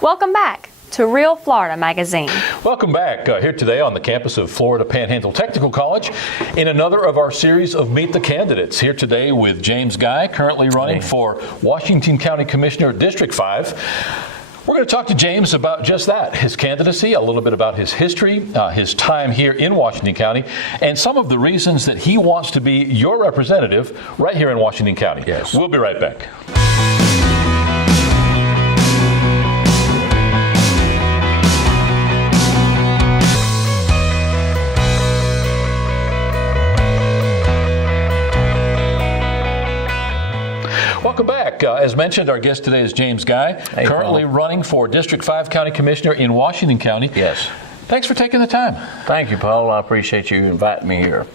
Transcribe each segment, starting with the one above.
Welcome back to Real Florida Magazine. Welcome back here today on the campus of Florida Panhandle Technical College in another of our series of Meet the Candidates. Here today with James Guy, currently running for Washington County Commissioner, District 5. We're going to talk to James about just that, his candidacy, a little bit about his history, his time here in Washington County, and some of the reasons that he wants to be your representative right here in Washington County. Yes. We'll be right back. Welcome back. As mentioned, our guest today is James Guy, currently running for District 5 County Commissioner in Washington County. Yes. Thanks for taking the time. Thank you, Paul. I appreciate you inviting me here.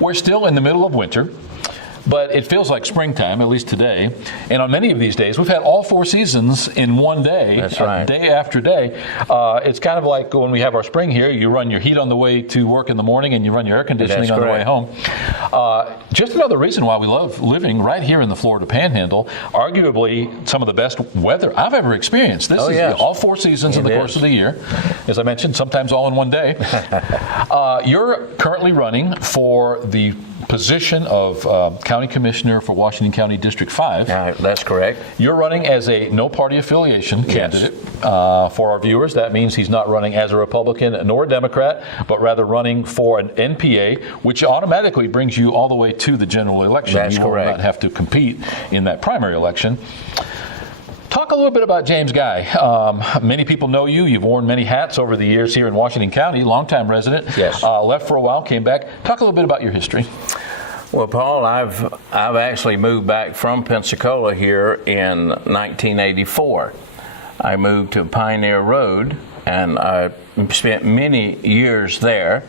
We're still in the middle of winter, but it feels like springtime, at least today. And on many of these days, we've had all four seasons in one day. That's right. Day after day. It's kind of like when we have our spring here, you run your heat on the way to work in the morning and you run your air conditioning on the way home. Just another reason why we love living right here in the Florida Panhandle. Arguably some of the best weather I've ever experienced. This is all four seasons in the course of the year. As I mentioned, sometimes all in one day. You're currently running for the position of County Commissioner for Washington County District 5. That's correct. You're running as a no party affiliation candidate. For our viewers, that means he's not running as a Republican nor a Democrat, but rather running for an NPA, which automatically brings you all the way to the general election. That's you correct. will not have to compete in that primary election. Talk a little bit about James Guy. Many people know you. You've worn many hats over the years here in Washington County, longtime resident. Yes. Left for a while, came back. Talk a little bit about your history. Well, Paul, I've actually moved back from Pensacola here in 1984. I moved to Pioneer Road, and I spent many years there.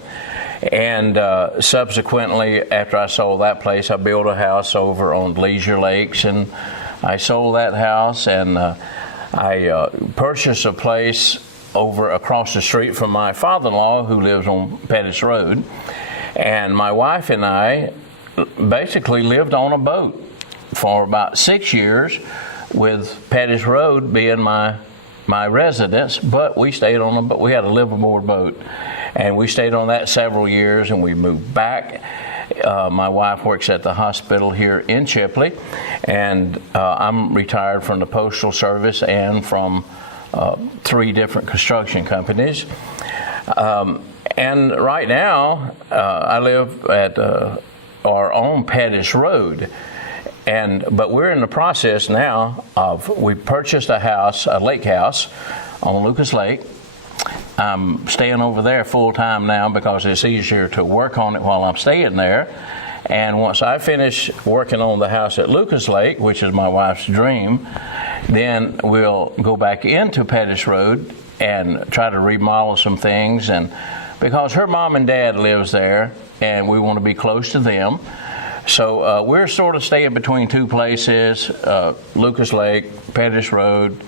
And subsequently, after I sold that place, I built a house over on Leisure Lakes, and I sold that house, and I purchased a place over across the street from my father-in-law, who lives on Pettis Road. And my wife and I basically lived on a boat for about 6 years, with Pettis Road being my residence, but we stayed on a boat. We had a liveaboard boat, and we stayed on that several years, and we moved back. My wife works at the hospital here in Chipley, and I'm retired from the Postal Service and from 3 different construction companies. And right now, I live at our own Pettis Road. But we're in the process now we purchased a house, a lake house on Lucas Lake. I'm staying over there full time now because it's easier to work on it while I'm staying there. And once I finish working on the house at Lucas Lake, which is my wife's dream, then we'll go back into Pettis Road and try to remodel some things. And because her mom and dad lives there, and we want to be close to them. So we're sort of staying between 2 places, Lucas Lake, Pettis Road,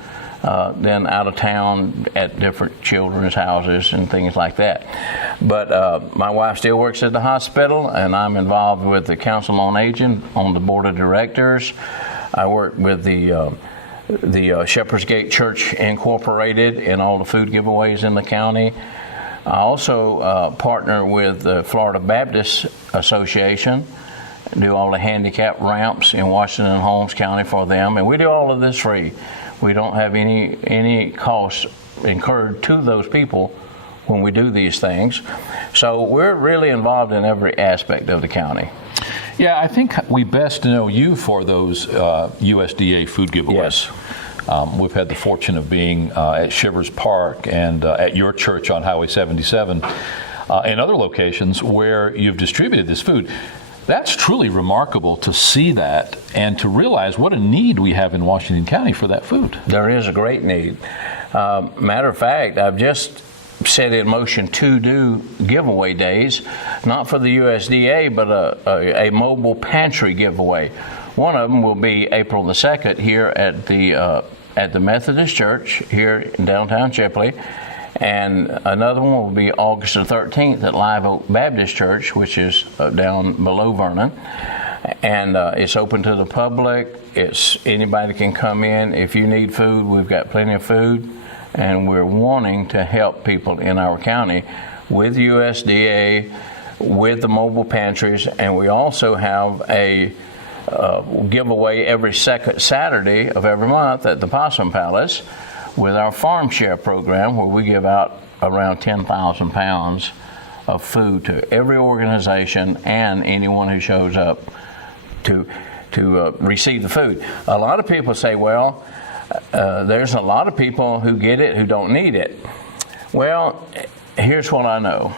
then out of town at different children's houses and things like that. But my wife still works at the hospital, and I'm involved with the Council on Aging on the board of directors. I work with the Shepherd's Gate Church Incorporated in all the food giveaways in the county. I also partner with the Florida Baptist Association, do all the handicap ramps in Washington and Holmes County for them, and we do all of this free. We don't have any costs incurred to those people when we do these things. So we're really involved in every aspect of the county. Yeah, I think we best know you for those USDA food giveaways. Yes. We've had the fortune of being at Shivers Park and at your church on Highway 77 and other locations where you've distributed this food. That's truly remarkable to see that and to realize what a need we have in Washington County for that food. There is a great need. Matter of fact, I've just set in motion 2 new giveaway days, not for the USDA, but a mobile pantry giveaway. One of them will be April the 2nd here at the Methodist Church here in downtown Chipley. And another one will be August the 13th at Live Oak Baptist Church, which is down below Vernon. And it's open to the public. Anybody can come in. If you need food, we've got plenty of food. and we're wanting to help people in our county with USDA, with the mobile pantries, and we also have a giveaway every second Saturday of every month at the Possum Palace with our Farm Share program, where we give out around 10,000 pounds of food to every organization and anyone who shows up to receive the food. A lot of people say, well, there's a lot of people who get it who don't need it. Well, here's what I know.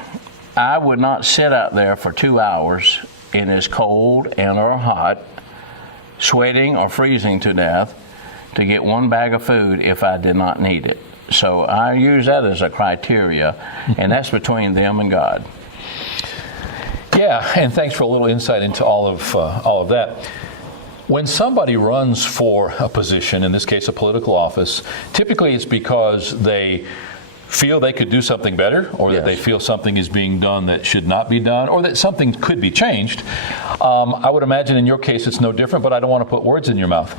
I would not sit out there for 2 hours in this cold and or hot, sweating or freezing to death to get one bag of food if I did not need it. So I use that as a criteria, and that's between them and God. Yeah, and thanks for a little insight into all of that. When somebody runs for a position, in this case a political office, typically it's because they feel they could do something better, or that they feel something is being done that should not be done, or that something could be changed. I would imagine in your case it's no different, but I don't want to put words in your mouth.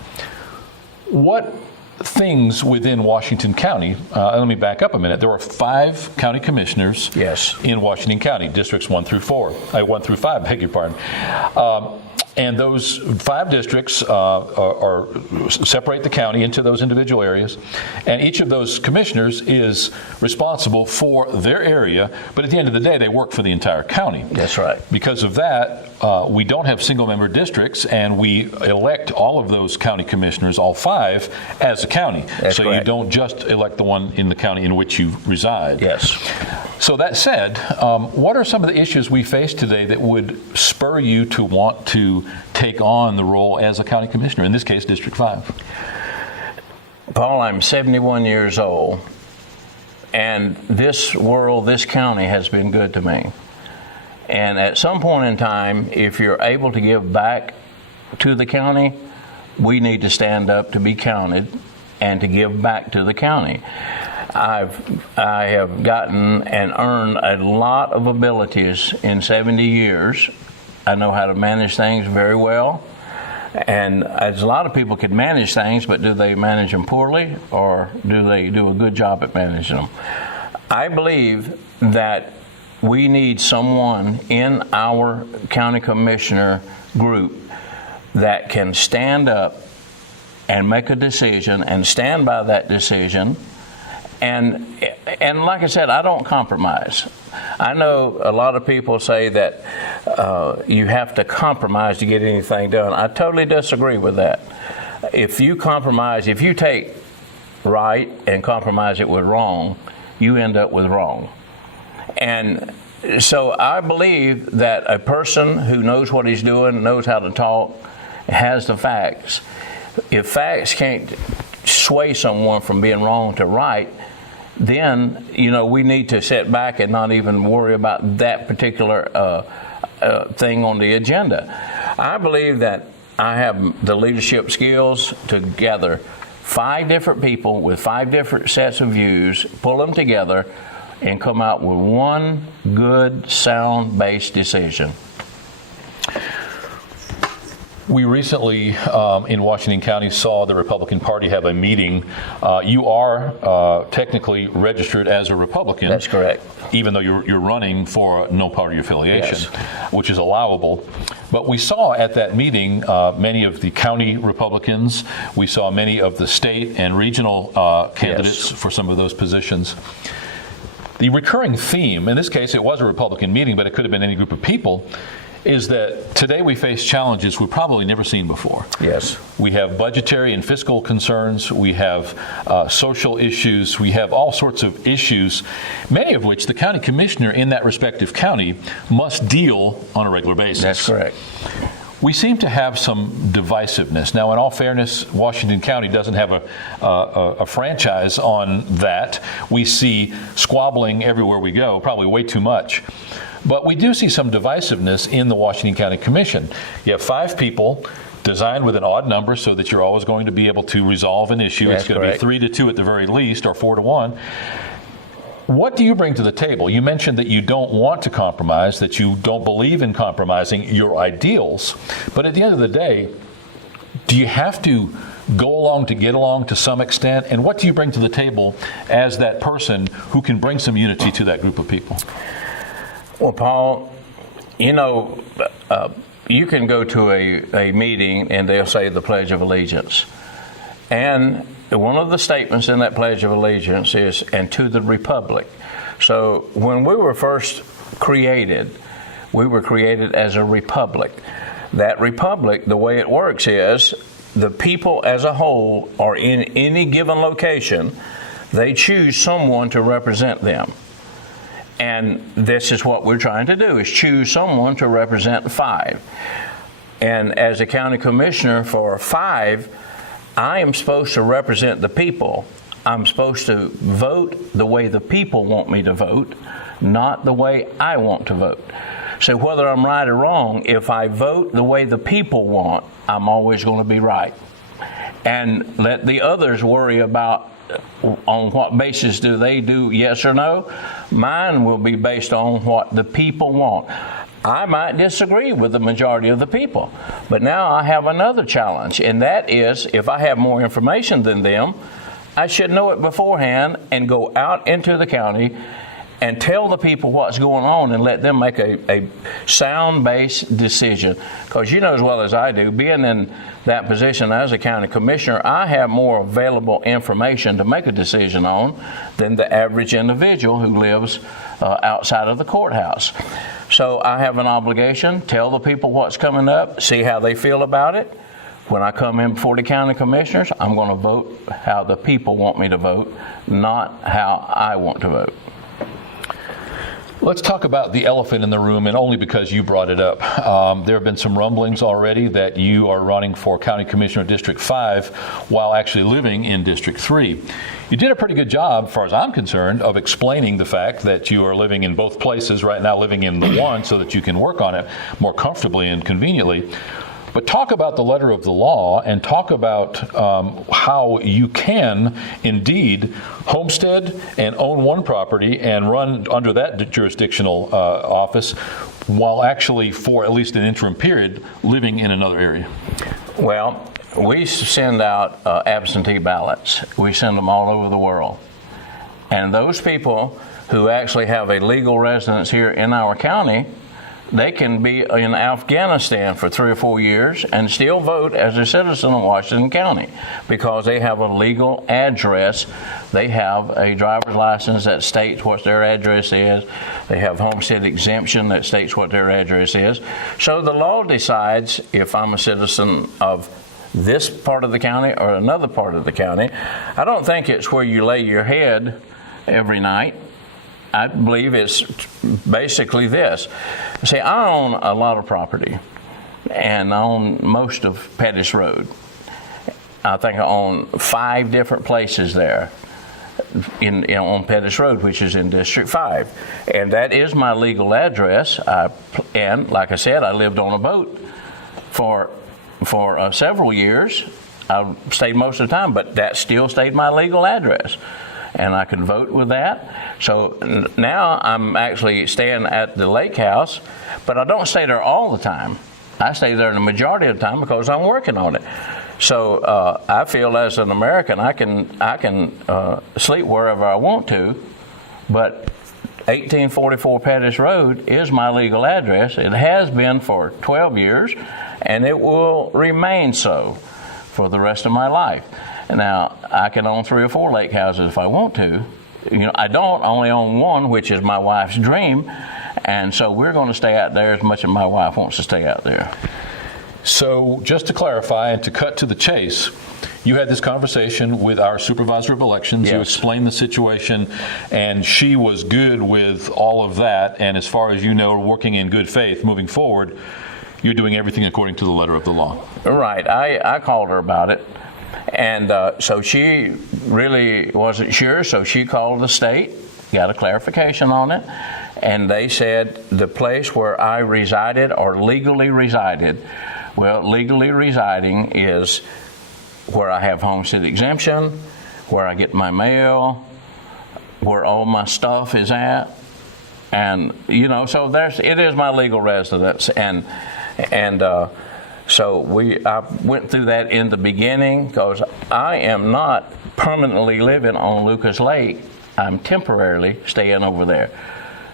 What things within Washington County, let me back up a minute. There are 5 county commissioners in Washington County, districts 1 through 5, beg your pardon. And those 5 districts are separate the county into those individual areas, and each of those commissioners is responsible for their area, but at the end of the day, they work for the entire county. That's right. Because of that, we don't have single-member districts, and we elect all of those county commissioners, all 5, as a county. That's so correct. You don't just elect the one in the county in which you reside. Yes. So that said, what are some of the issues we face today that would spur you to want to take on the role as a county commissioner, in this case, District 5? Paul, I'm 71 years old, and this county has been good to me. And at some point in time, if you're able to give back to the county, we need to stand up to be counted and to give back to the county. I have gotten and earned a lot of abilities in 70 years. I know how to manage things very well. And as a lot of people could manage things, but do they manage them poorly, or do they do a good job at managing them? I believe that we need someone in our county commissioner group that can stand up and make a decision and stand by that decision. And like I said, I don't compromise. I know a lot of people say that you have to compromise to get anything done. I totally disagree with that. If you compromise, if you take right and compromise it with wrong, you end up with wrong. And so I believe that a person who knows what he's doing, knows how to talk, has the facts. If facts can't sway someone from being wrong to right, then, we need to sit back and not even worry about that particular thing on the agenda. I believe that I have the leadership skills to gather 5 different people with 5 different sets of views, pull them together, and come out with one good, sound-based decision. We recently, in Washington County, saw the Republican Party have a meeting. You are technically registered as a Republican. That's correct. Even though you're running for no party affiliation, which is allowable. But we saw at that meeting many of the county Republicans. We saw many of the state and regional candidates for some of those positions. The recurring theme, in this case it was a Republican meeting, but it could have been any group of people, is that today we face challenges we've probably never seen before. Yes. We have budgetary and fiscal concerns. We have social issues. We have all sorts of issues, many of which the county commissioner in that respective county must deal on a regular basis. That's correct. We seem to have some divisiveness. Now, in all fairness, Washington County doesn't have a franchise on that. We see squabbling everywhere we go, probably way too much. But we do see some divisiveness in the Washington County Commission. You have 5 people designed with an odd number so that you're always going to be able to resolve an issue. That's it's going to be 3-2 at the very least, or 4-1. What do you bring to the table? You mentioned that you don't want to compromise, that you don't believe in compromising your ideals. But at the end of the day, do you have to go along to get along to some extent? And what do you bring to the table as that person who can bring some unity to that group of people? Well, Paul, you know, you can go to a meeting and they'll say the Pledge of Allegiance. And one of the statements in that Pledge of Allegiance is, and to the Republic. So when we were first created, we were created as a republic. That republic, the way it works is the people as a whole are in any given location, they choose someone to represent them. And this is what we're trying to do, is choose someone to represent 5. And as a county commissioner for 5, I am supposed to represent the people. I'm supposed to vote the way the people want me to vote, not the way I want to vote. So whether I'm right or wrong, if I vote the way the people want, I'm always going to be right. And let the others worry about on what basis do they do yes or no. Mine will be based on what the people want. I might disagree with the majority of the people, but now I have another challenge, and that is if I have more information than them, I should know it beforehand and go out into the county and tell the people what's going on and let them make a sound-based decision. Because you know as well as I do, being in that position as a county commissioner, I have more available information to make a decision on than the average individual who lives outside of the courthouse. So I have an obligation, tell the people what's coming up, see how they feel about it. When I come in before the county commissioners, I'm going to vote how the people want me to vote, not how I want to vote. Let's talk about the elephant in the room, and only because you brought it up. There have been some rumblings already that you are running for County Commissioner District 5 while actually living in District 3. You did a pretty good job, as far as I'm concerned, of explaining the fact that you are living in both places right now, living in the one so that you can work on it more comfortably and conveniently. But talk about the letter of the law and talk about how you can indeed homestead and own one property and run under that jurisdictional office while actually, for at least an interim period, living in another area. Well, we send out absentee ballots. We send them all over the world. And those people who actually have a legal residence here in our county, they can be in Afghanistan for 3 or 4 years and still vote as a citizen of Washington County because they have a legal address. They have a driver's license that states what their address is. They have homestead exemption that states what their address is. So the law decides if I'm a citizen of this part of the county or another part of the county. I don't think it's where you lay your head every night. I believe it's basically this. See, I own a lot of property, and I own most of Pettis Road. I think I own 5 different places there on Pettis Road, which is in District 5. And that is my legal address. And like I said, I lived on a boat for several years. I stayed most of the time, but that still stayed my legal address. And I can vote with that. So now I'm actually staying at the lake house, but I don't stay there all the time. I stay there the majority of the time because I'm working on it. So I feel as an American, I can sleep wherever I want to, but 1844 Pettis Road is my legal address. It has been for 12 years, and it will remain so for the rest of my life. Now, I can own 3 or 4 lake houses if I want to. You know, I don't only own one, which is my wife's dream, and so we're going to stay out there as much as my wife wants to stay out there. So, just to clarify and to cut to the chase, you had this conversation with our Supervisor of Elections. Yes. You explained the situation, and she was good with all of that, and as far as you know, working in good faith moving forward, you're doing everything according to the letter of the law. Right. I called her about it. And so she really wasn't sure, so she called the state, got a clarification on it, and they said the place where I resided or legally resided. Well, legally residing is where I have homestead exemption, where I get my mail, where all my stuff is at, and you know, so it is my legal residence, and So I went through that in the beginning because I am not permanently living on Lucas Lake. I'm temporarily staying over there.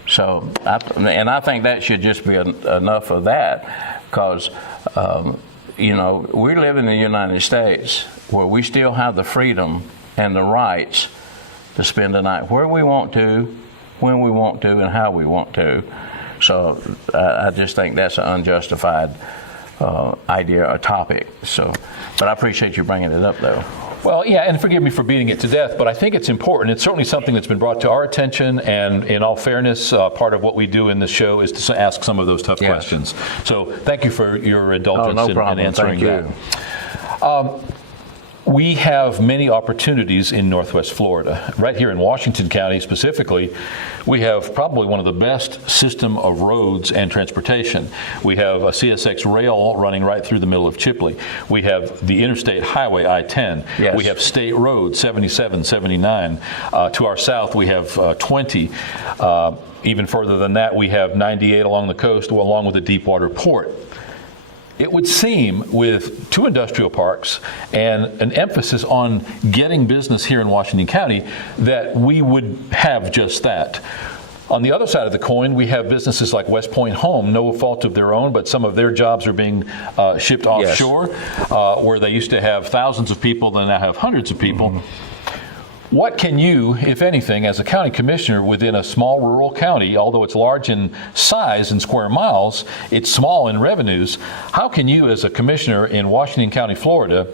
So, I think that should just be enough of that, because we live in the United States where we still have the freedom and the rights to spend the night where we want to, when we want to, and how we want to. So I just think that's an unjustified idea or topic. So, but I appreciate you bringing it up, though. Well, yeah, and forgive me for beating it to death, but I think it's important. It's certainly something that's been brought to our attention, and in all fairness, part of what we do in this show is to ask some of those tough questions. So thank you for your indulgence in answering that. We have many opportunities in Northwest Florida. Right here in Washington County specifically, we have probably one of the best system of roads and transportation. We have a CSX rail running right through the middle of Chipley. We have the Interstate Highway I-10. Yes. We have State Road 77, 79. To our south, we have 20. Even further than that, we have 98 along the coast, along with a deepwater port. It would seem, with two industrial parks and an emphasis on getting business here in Washington County, that we would have just that. On the other side of the coin, we have businesses like West Point Home, no fault of their own, but some of their jobs are being shipped offshore, where they used to have thousands of people, they now have hundreds of people. Mm-hmm. What can you, if anything, as a county commissioner within a small rural county, although it's large in size and square miles, it's small in revenues, how can you as a commissioner in Washington County, Florida,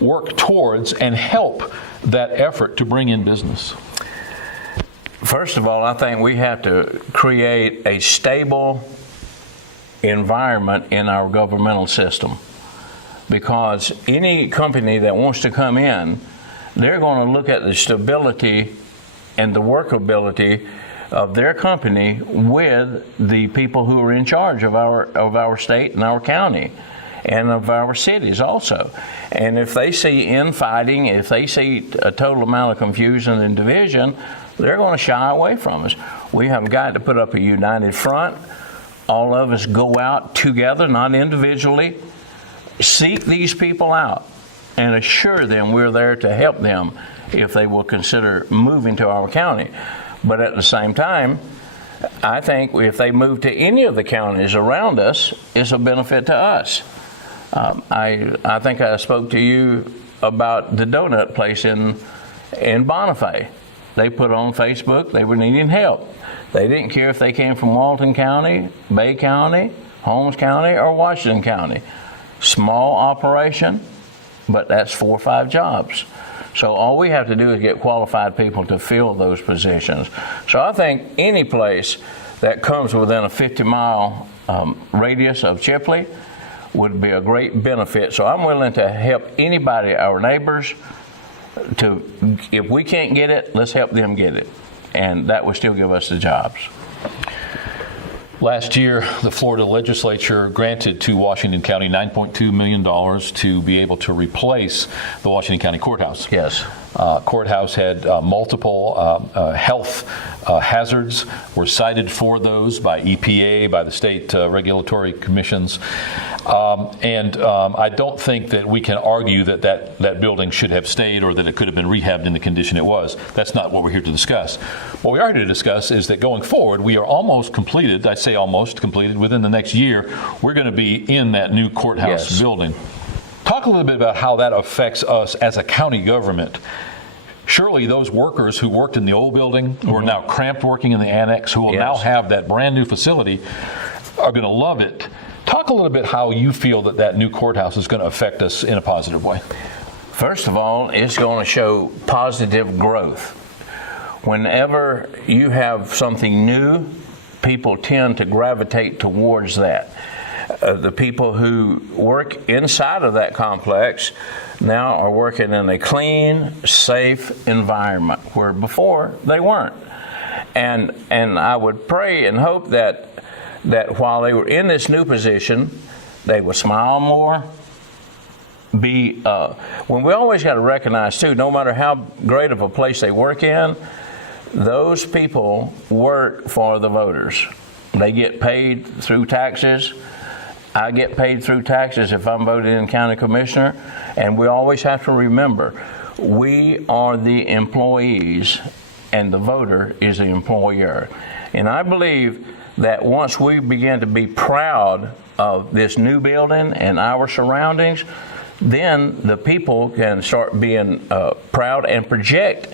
work towards and help that effort to bring in business? First of all, I think we have to create a stable environment in our governmental system, because any company that wants to come in, they're going to look at the stability and the workability of their company with the people who are in charge of our state and our county and of our cities also. And if they see infighting, if they see a total amount of confusion and division, they're going to shy away from us. We have got to put up a united front. All of us go out together, not individually. Seek these people out and assure them we're there to help them if they will consider moving to our county. But at the same time, I think if they move to any of the counties around us, it's a benefit to us. I think I spoke to you about the donut place in Bonifay. They put on Facebook they were needing help. They didn't care if they came from Walton County, Bay County, Holmes County, or Washington County. Small operation, but that's 4 or 5 jobs. So all we have to do is get qualified people to fill those positions. So I think any place that comes within a 50-mile radius of Chipley would be a great benefit. So I'm willing to help anybody, our neighbors, if we can't get it, let's help them get it. And that will still give us the jobs. Last year, the Florida legislature granted to Washington County $9.2 million to be able to replace the Washington County Courthouse. Yes. Courthouse had multiple health hazards, were cited for those by EPA, by the state regulatory commissions. I don't think that we can argue that building should have stayed or that it could have been rehabbed in the condition it was. That's not what we're here to discuss. What we are here to discuss is that going forward, we are almost completed, I say almost completed, within the next year, we're going to be in that new courthouse building. Talk a little bit about how that affects us as a county government. Surely those workers who worked in the old building, who are now cramped working in the annex, who will now have that brand new facility, are going to love it. Talk a little bit how you feel that new courthouse is going to affect us in a positive way. First of all, it's going to show positive growth. Whenever you have something new, people tend to gravitate towards that. The people who work inside of that complex now are working in a clean, safe environment where before they weren't. And I would pray and hope that while they were in this new position, they would smile more. When we always got to recognize too, no matter how great of a place they work in, those people work for the voters. They get paid through taxes, I get paid through taxes if I'm voted in county commissioner, and we always have to remember, we are the employees and the voter is the employer. And I believe that once we begin to be proud of this new building and our surroundings, then the people can start being proud and project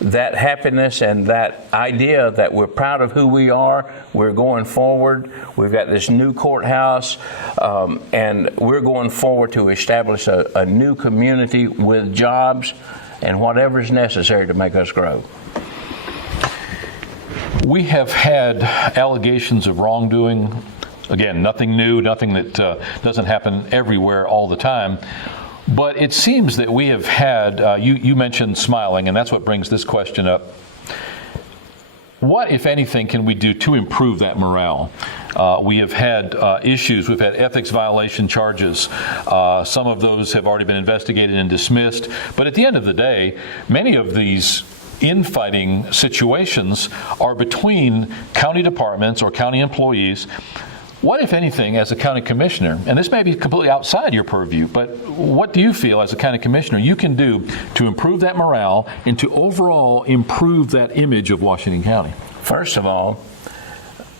that happiness and that idea that we're proud of who we are. We're going forward. We've got this new courthouse, and we're going forward to establish a new community with jobs and whatever is necessary to make us grow. We have had allegations of wrongdoing. Again, nothing new, nothing that doesn't happen everywhere all the time. But it seems that we have had, you mentioned smiling, and that's what brings this question up. What, if anything, can we do to improve that morale? We have had issues. We've had ethics violation charges. Some of those have already been investigated and dismissed. But at the end of the day, many of these infighting situations are between county departments or county employees. What, if anything, as a county commissioner, and this may be completely outside your purview, but what do you feel as a county commissioner you can do to improve that morale and to overall improve that image of Washington County? First of all,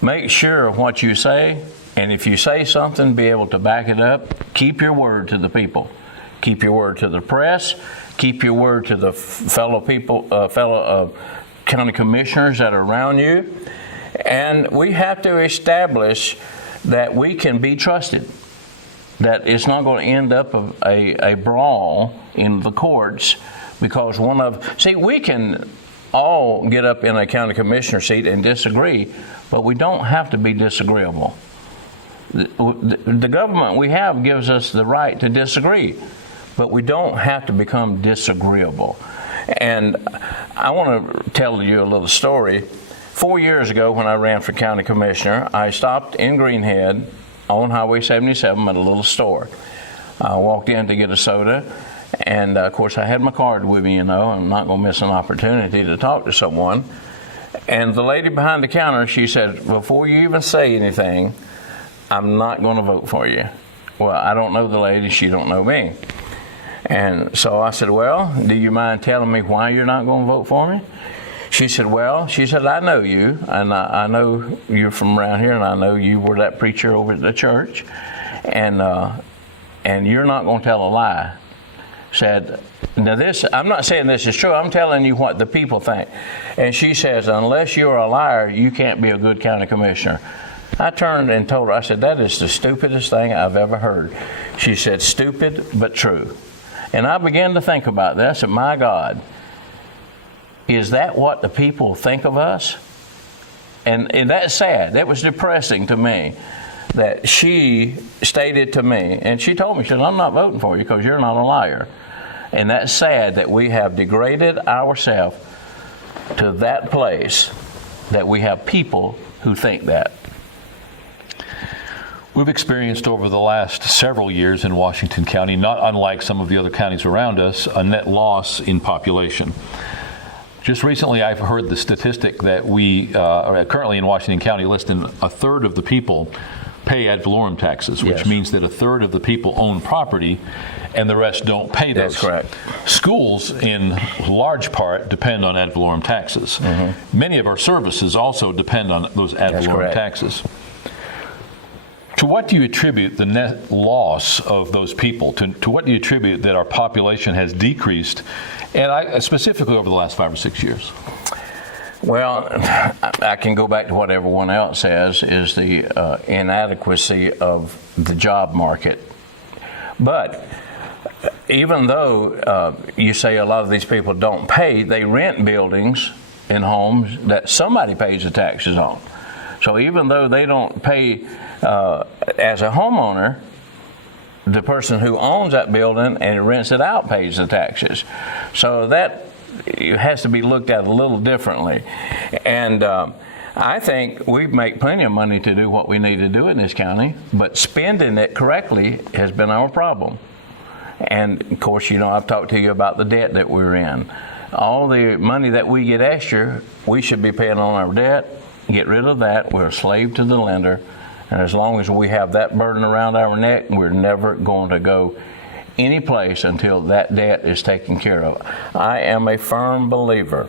make sure what you say, and if you say something, be able to back it up. Keep your word to the people. Keep your word to the press. Keep your word to the fellow county commissioners that are around you. And we have to establish that we can be trusted, that it's not going to end up a brawl in the courts because we can all get up in a county commissioner seat and disagree, but we don't have to be disagreeable. The government we have gives us the right to disagree, but we don't have to become disagreeable. And I want to tell you a little story. 4 years ago when I ran for county commissioner, I stopped in Greenhead on Highway 77 at a little store. I walked in to get a soda, and of course I had my card with me, I'm not going to miss an opportunity to talk to someone. And the lady behind the counter, she said, before you even say anything, I'm not going to vote for you. Well, I don't know the lady, she don't know me. And so I said, well, do you mind telling me why you're not going to vote for me? She said, I know you, and I know you're from around here, and I know you were that preacher over at the church, and you're not going to tell a lie. Said, now this, I'm not saying this is true, I'm telling you what the people think. And she says, unless you're a liar, you can't be a good county commissioner. I turned and told her, I said, that is the stupidest thing I've ever heard. She said, stupid but true. And I began to think about that. I said, my God, is that what the people think of us? And that's sad. That was depressing to me that she stated to me, and she told me, she said, I'm not voting for you because you're not a liar. And that's sad that we have degraded ourselves to that place that we have people who think that. We've experienced over the last several years in Washington County, not unlike some of the other counties around us, a net loss in population. Just recently, I've heard the statistic that we currently in Washington County, less than a third of the people pay ad valorem taxes, which Yes. means that a third of the people own property and the rest don't pay those. That's correct. Schools, in large part, depend on ad valorem taxes. Mm-hmm. Many of our services also depend on those ad valorem taxes. To what do you attribute the net loss of those people? To what do you attribute that our population has decreased, and specifically over the last 5 or 6 years? Well, I can go back to what everyone else says is the inadequacy of the job market. But even though you say a lot of these people don't pay, they rent buildings and homes that somebody pays the taxes on. So even though they don't pay as a homeowner, the person who owns that building and rents it out pays the taxes. So that it has to be looked at a little differently. And I think we make plenty of money to do what we need to do in this county, but spending it correctly has been our problem. And of course, I've talked to you about the debt that we're in. All the money that we get extra, we should be paying on our debt. Get rid of that. We're a slave to the lender, And as long as we have that burden around our neck, we're never going to go any place until that debt is taken care of. I am a firm believer.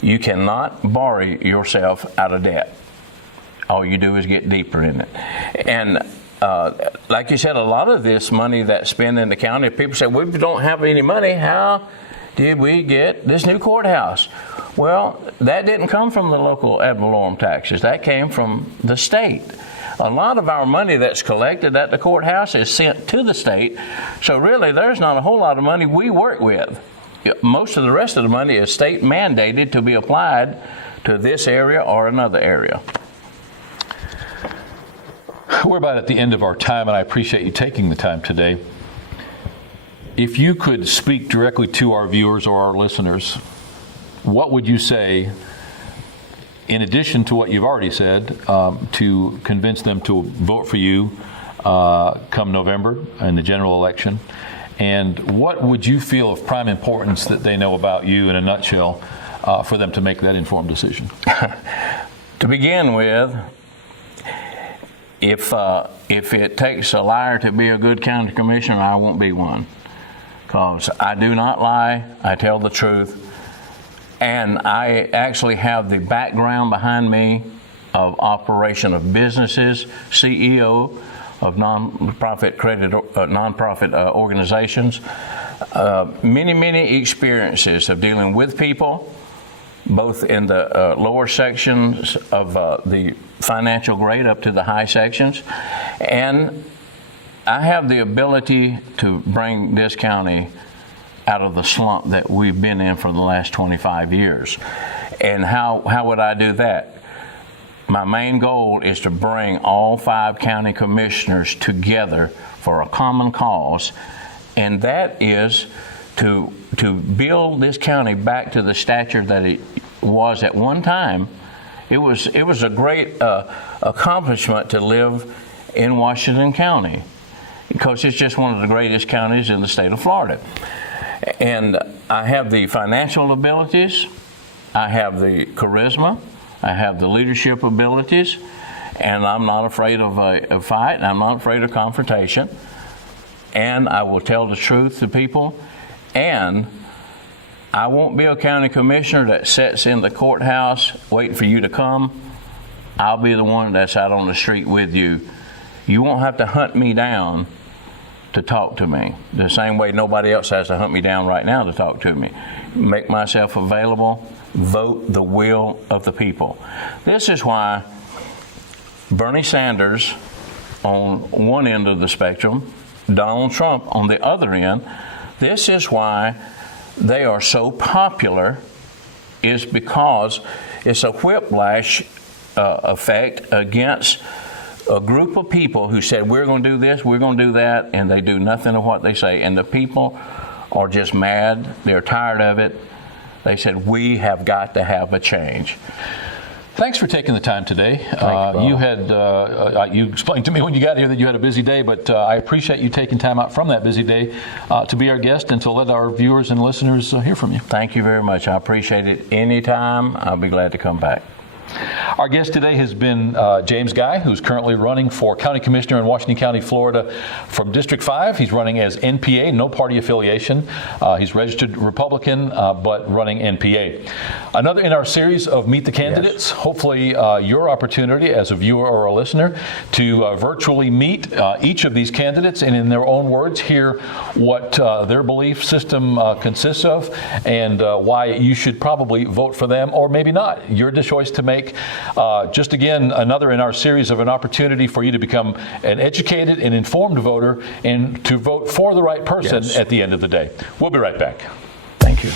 You cannot borrow yourself out of debt. All you do is get deeper in it. And like you said, a lot of this money that's spent in the county, people say, we don't have any money. How did we get this new courthouse? Well, that didn't come from the local ad valorem taxes. That came from the state. A lot of our money that's collected at the courthouse is sent to the state. So really, there's not a whole lot of money we work with. Most of the rest of the money is state mandated to be applied to this area or another area. We're about at the end of our time, and I appreciate you taking the time today. If you could speak directly to our viewers or our listeners, what would you say, in addition to what you've already said, to convince them to vote for you come November in the general election? And what would you feel of prime importance that they know about you in a nutshell for them to make that informed decision? To begin with, if it takes a liar to be a good county commissioner, I won't be one. Because I do not lie, I tell the truth. And I actually have the background behind me of operation of businesses, CEO of nonprofit organizations, many experiences of dealing with people, both in the lower sections of the financial grade up to the high sections. And I have the ability to bring this county out of the slump that we've been in for the last 25 years. And how would I do that? My main goal is to bring all 5 county commissioners together for a common cause, and that is to build this county back to the stature that it was at one time. It was a great accomplishment to live in Washington County, because it's just one of the greatest counties in the state of Florida. And I have the financial abilities, I have the charisma, I have the leadership abilities, and I'm not afraid of a fight, and I'm not afraid of confrontation, and I will tell the truth to people, and I won't be a county commissioner that sits in the courthouse waiting for you to come. I'll be the one that's out on the street with you. You won't have to hunt me down to talk to me, the same way nobody else has to hunt me down right now to talk to me. Make myself available, vote the will of the people. This is why Bernie Sanders on one end of the spectrum, Donald Trump on the other end, this is why they are so popular, is because it's a whiplash effect against a group of people who said, we're going to do this, we're going to do that, and they do nothing of what they say. And the people are just mad. They're tired of it. They said, we have got to have a change. Thanks for taking the time today. You explained to me when you got here that you had a busy day, but I appreciate you taking time out from that busy day to be our guest and to let our viewers and listeners hear from you. Thank you very much. I appreciate it. Anytime, I'll be glad to come back. Our guest today has been James Guy, who's currently running for County Commissioner in Washington County, Florida from District 5. He's running as NPA, no party affiliation. He's registered Republican, but running NPA. Another in our series of Meet the Candidates, yes. Hopefully your opportunity as a viewer or a listener to virtually meet each of these candidates and in their own words hear what their belief system consists of and why you should probably vote for them or maybe not. You're the choice to make. Just again, another in our series of an opportunity for you to become an educated and informed voter and to vote for the right person, yes, at the end of the day. We'll be right back. Thank you.